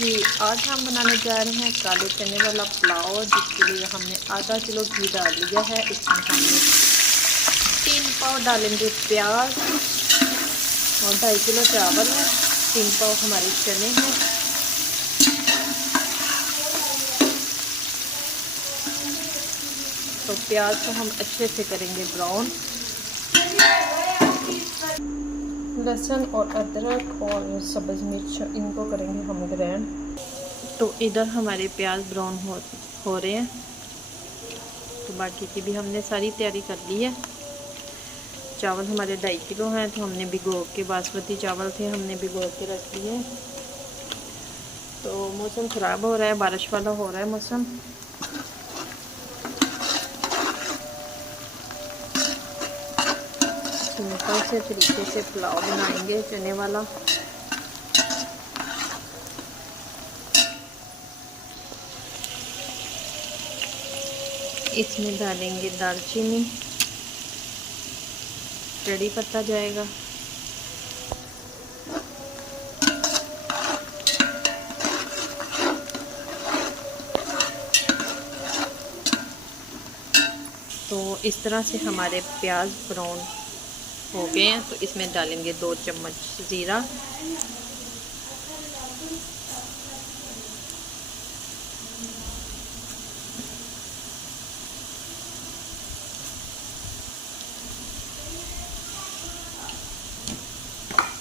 जी, आज हम बनाने जा रहे हैं काले चने वाला पुलाव, जिसके लिए हमने आधा किलो घी डाल लिया है। इसमें हमने 3 पाव डालेंगे प्याज और 2.5 किलो चावल है, 3 पाव हमारे चने हैं। तो प्याज को हम अच्छे से करेंगे ब्राउन। लहसुन और अदरक और सब्ज़ मिर्च इनको करेंगे हम ग्राइंड। तो इधर हमारे प्याज ब्राउन हो रहे हैं, तो बाकी की भी हमने सारी तैयारी कर ली है। चावल हमारे 2.5 किलो हैं, तो हमने भिगो के, बासमती चावल थे, हमने भिगो के रख लिए। तो मौसम ख़राब हो रहा है, बारिश वाला हो रहा है मौसम। सिंपल से तरीके से पुलाव बनाएंगे चने वाला। इसमें डालेंगे दालचीनी, कड़ी पत्ता जाएगा, तो इस तरह से हमारे प्याज ब्राउन हो गए हैं। तो इसमें डालेंगे 2 चम्मच ज़ीरा,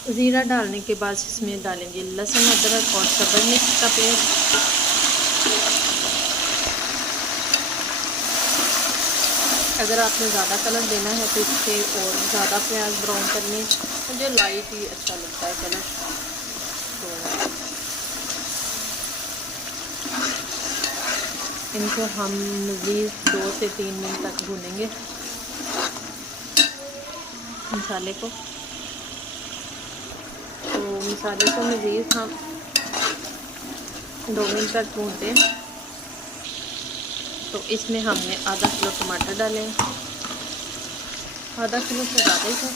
ज़ीरा डालने के बाद इसमें डालेंगे लहसुन अदरक और सब्ज़ मिर्च का पेस्ट। अगर आपने ज़्यादा कलर देना है तो इससे और ज़्यादा प्याज ब्राउन करने, मुझे लाइट ही अच्छा लगता है कलर। तो इनको हम मज़ीद 2 से 3 मिनट तक भूनेंगे मसाले को। तो मसाले को मज़ीद हम 2 मिनट तक भूनते हैं। तो इसमें हमने आधा किलो टमाटर डाले, आधा किलो से ज़्यादा ही था।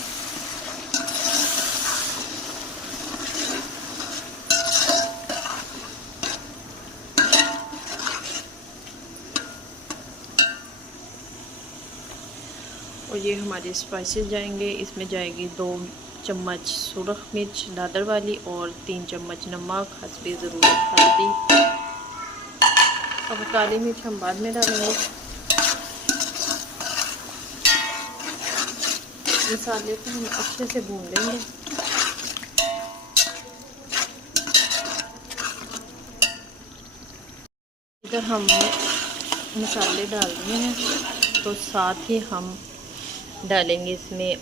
और ये हमारे स्पाइसेस जाएंगे। इसमें जाएगी 2 चम्मच सुरख मिर्च दादर वाली और 3 चम्मच नमक, हस्बे ज़रूरत हल्दी। अब काली मिर्च हम बाद में डालेंगे। मसाले को हम अच्छे से भून लेंगे। इधर हमने मसाले डाल दिए हैं, तो साथ ही हम डालेंगे इसमें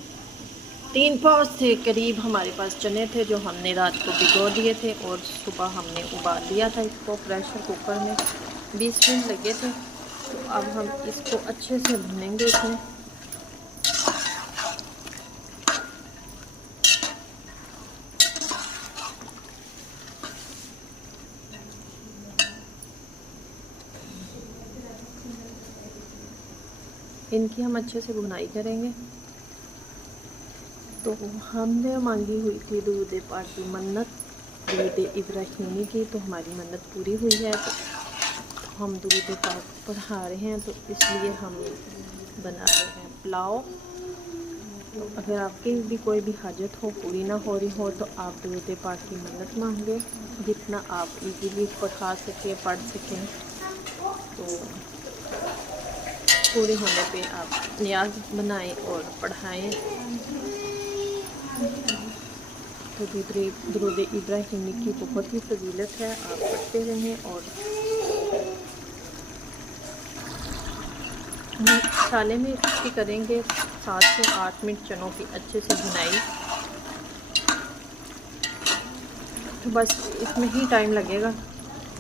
3 पाव से करीब हमारे पास चने थे, जो हमने रात को भिगो दिए थे और सुबह हमने उबाल दिया था इसको प्रेशर कुकर में। 20 मिनट लगे थे। तो अब हम इसको अच्छे से भूनेंगे इसमें। इनकी हम अच्छे से भुनाई करेंगे। तो हमने मांगी हुई थी दूध पाक की मन्नत, दूध इब्राहिमी की, तो हमारी मन्नत पूरी हुई है। तो हम दूध पाक पढ़ा रहे हैं, तो इसलिए हम बना रहे हैं पुलाव। तो अगर आपकी भी कोई भी हाजत हो, पूरी ना हो रही हो, तो आप दूध पाक की मन्नत मांगे, जितना आप इजीली पढ़ा सकें, पढ़ सकें। तो पूरी होने पे आप नियाज बनाएं और पढ़ाएं। तो दुरूद इब्राहिमी की बहुत ही फजीलत है, आप पढ़ते रहें। और मसाले में इसकी करेंगे 7 से 8 मिनट चनों की अच्छे से भुनाई। तो बस इसमें ही टाइम लगेगा,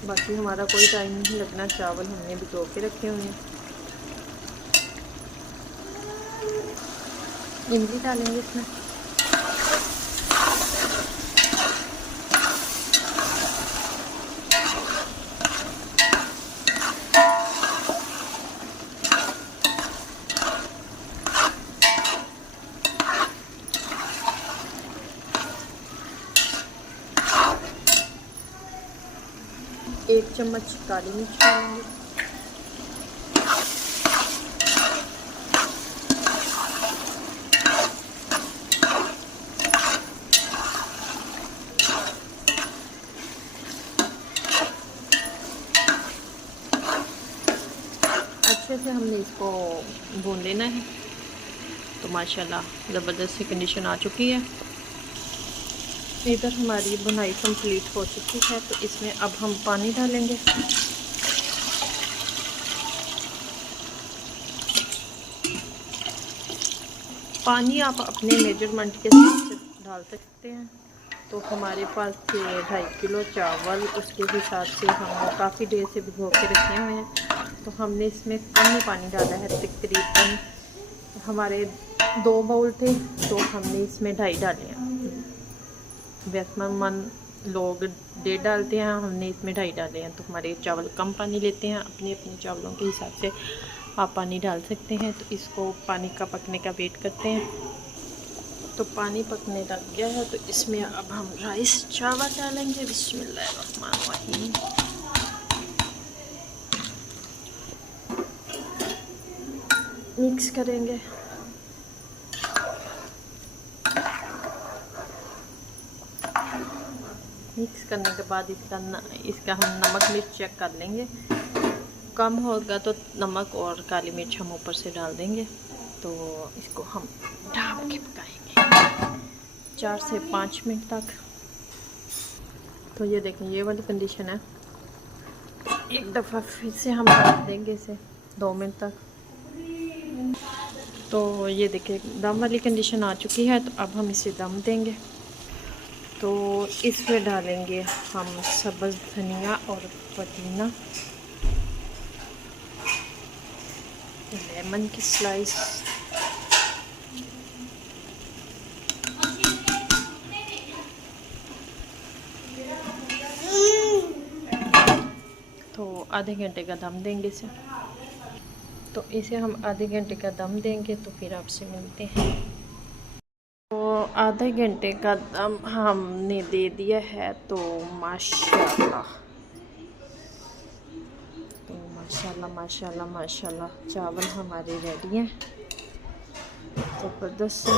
बाकी हमारा कोई टाइम नहीं लगना। चावल हमने भिगो के रखे हुए हैं। इमली डालेंगे इसमें। 1 चम्मच काली मिर्च डालेंगे, अच्छे से हमने इसको भून लेना है। तो माशाल्लाह ज़बरदस्त सी कंडीशन आ चुकी है। इधर हमारी बुनाई कंप्लीट हो चुकी है, तो इसमें अब हम पानी डालेंगे। पानी आप अपने मेजरमेंट के हिसाब से डाल सकते हैं। तो हमारे पास थे 2.5 किलो चावल, उसके हिसाब से हम काफ़ी देर से भिगो के रखे हुए हैं। तो हमने इसमें कम ही पानी डाला है, तकरीबन हमारे 2 बाउल थे, तो हमने इसमें 2.5 डाले हैं। वैक्सीमम लोग 1.5 डालते हैं, हमने इसमें 2.5 डाले हैं। तो हमारे चावल कम पानी लेते हैं, अपने अपने चावलों के हिसाब से आप पानी डाल सकते हैं। तो इसको पानी का पकने का वेट करते हैं। तो पानी पकने लग गया है, तो इसमें अब हम राइस चावल डालेंगे। बिस्मिल्लाहिर्रहमानिर्रहीम। मिक्स करेंगे। मिक्स करने के बाद इसका हम नमक मिर्च चेक कर लेंगे। कम होगा तो नमक और काली मिर्च हम ऊपर से डाल देंगे। तो इसको हम ढक के पकाएंगे 4 से 5 मिनट तक। तो ये देखें, ये वाली कंडीशन है। एक दफ़ा फिर से हम ढक देंगे इसे 2 मिनट तक। तो ये देखिए दम वाली कंडीशन आ चुकी है। तो अब हम इसे दम देंगे। तो इसमें डालेंगे हम सब्ज़ धनिया और पुदीना, लेमन की स्लाइस, तो आधे घंटे का दम देंगे इसे। तो इसे हम आधे घंटे का दम देंगे, तो फिर आपसे मिलते हैं। तो आधे घंटे का दम हमने दे दिया है। तो माशाल्लाह माशाल्लाह माशाल्लाह चावल हमारे रेडी हैं, ज़बरदस्त से।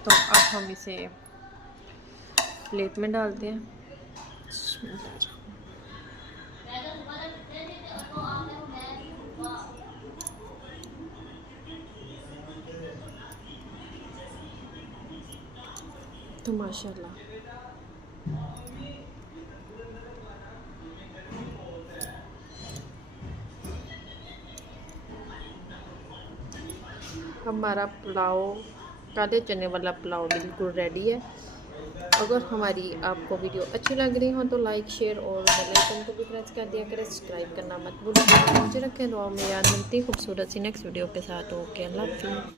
तो अब हम इसे प्लेट में डालते हैं। तो माशाल्लाह हमारा पुलाव, काले चने वाला पुलाव बिल्कुल रेडी है। अगर हमारी आपको वीडियो अच्छी लग रही हो तो लाइक शेयर और बेल आइकन को भी प्रेस कर दिया करें। सब्सक्राइब करना मत भूलिए। मुझे रखें दुआ में याद। मिलती खूबसूरत सी नेक्स्ट वीडियो के साथ। ओके, अल्लाह हाफ़िज़।